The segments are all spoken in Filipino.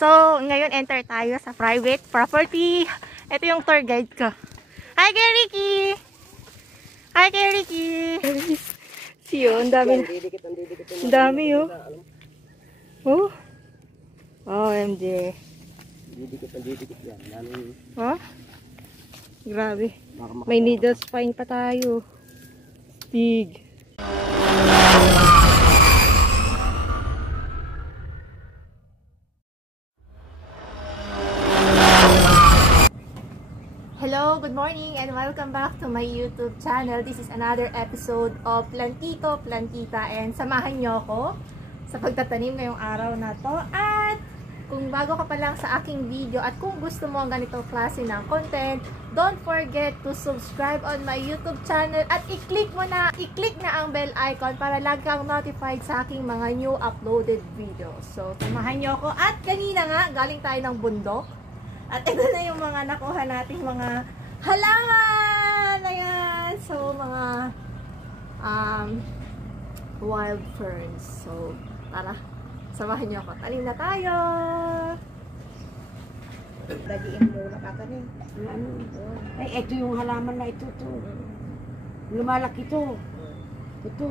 So, ngayon enter tayo sa private property. Ito yung tour guide ko. Hi, Kuya Ricky! Hi, Kuya Ricky! Siyo, ang dami. Ang dami, oh. Oh. OMG. Didikit yan. Oh. Grabe. May needle spine pa tayo. Stig. Hello, good morning and welcome back to my YouTube channel. This is another episode of Plantito, Plantita, and samahan nyo ako sa pagtatanim ngayong araw na to. At kung bago ka pa lang sa aking video at kung gusto mo ang ganito klase ng content, don't forget to subscribe on my YouTube channel at i-click na ang bell icon para lagi kang notified sa aking mga new uploaded videos. So, samahan nyo ako. At kanina nga, galing tayo ng bundok. At ito na yung mga nakuha nating mga halaman. Ayan. So, mga wild ferns. So, tara. Samahan niyo ako. Tanim na tayo. Lagiin mo nakakanin. Ay, ito yung halaman na ito. Lumalaki ito. Ito.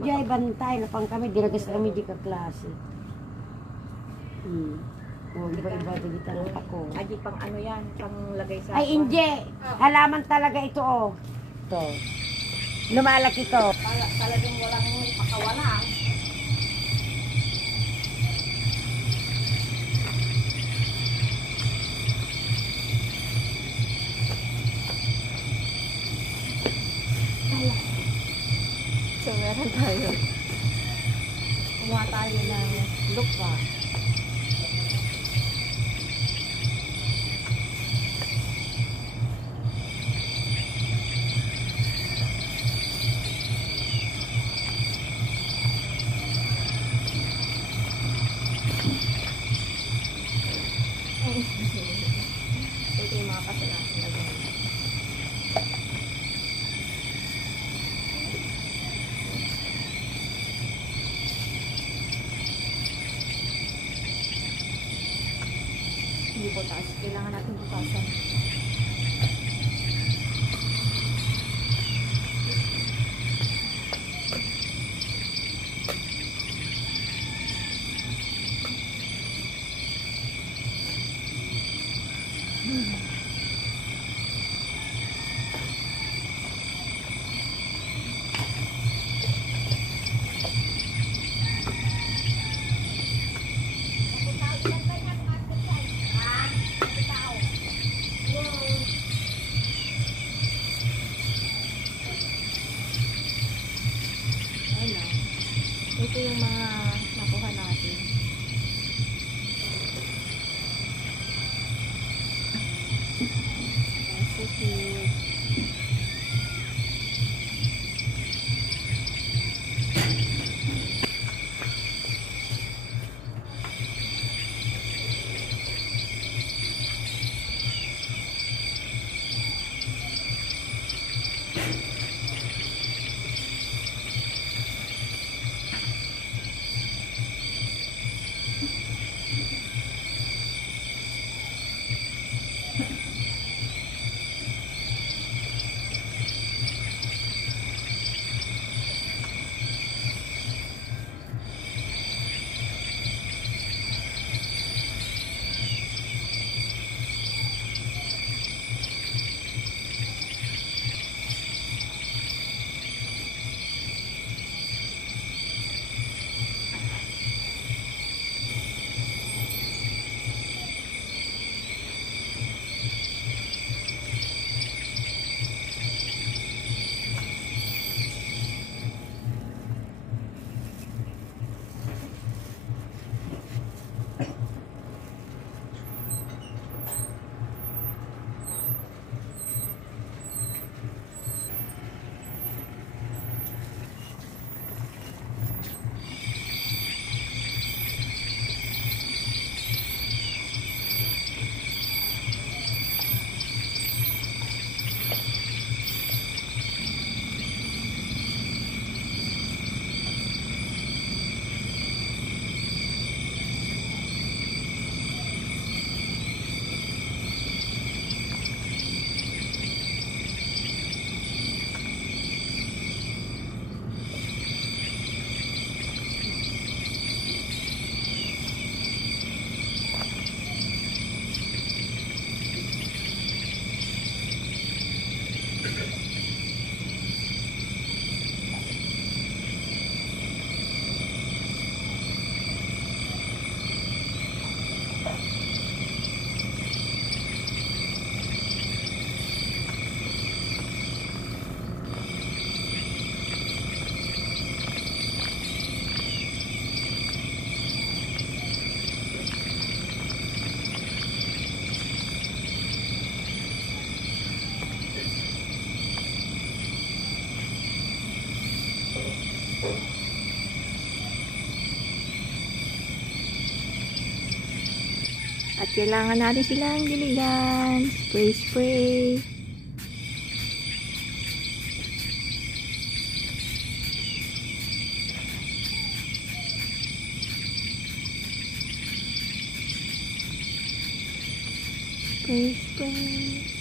Di ay bantay na pang kami. Dinagas kami di ka klase. Oh, iba-iba dito ng ako. Adi pang ano yan, pang lagay sa... Ay, hindi. Halaman talaga ito, oh. Ito. Lumalaki ito. Talagang walang pakawala. So, meron tayo. Kumuha tayo ng lupa. Ito yung mga kasalanan na gano'n. Hindi butas. Kailangan natin butasan. Ito yung mga nakuha natin. At kailangan natin silang diligan. Spray, spray. Spray, spray.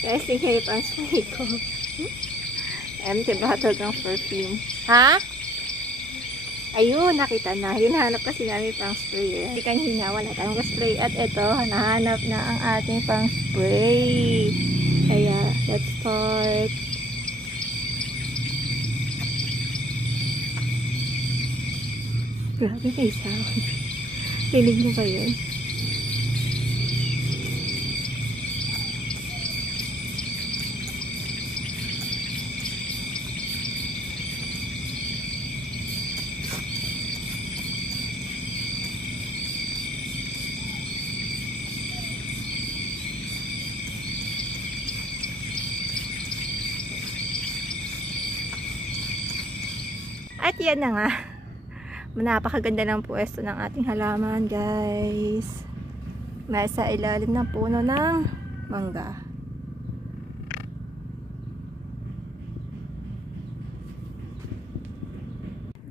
Guys, tingnan ito ang spray ko. Empty bottle ng perfume. Ha? Ayun, nakita na. Hinahanap kasi namin pang spray. Hindi kanina, wala tayong spray. At ito, nahanap na ang ating pang spray. Kaya, let's start. Grabe may sound. Rinig mo ba yun? At yan na nga. Napakaganda ng pwesto ng ating halaman, guys. Nasa ilalim ng puno ng mangga.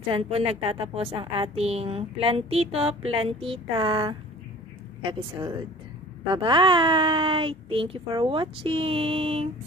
Diyan po nagtatapos ang ating plantito, plantita episode. Bye-bye! Thank you for watching!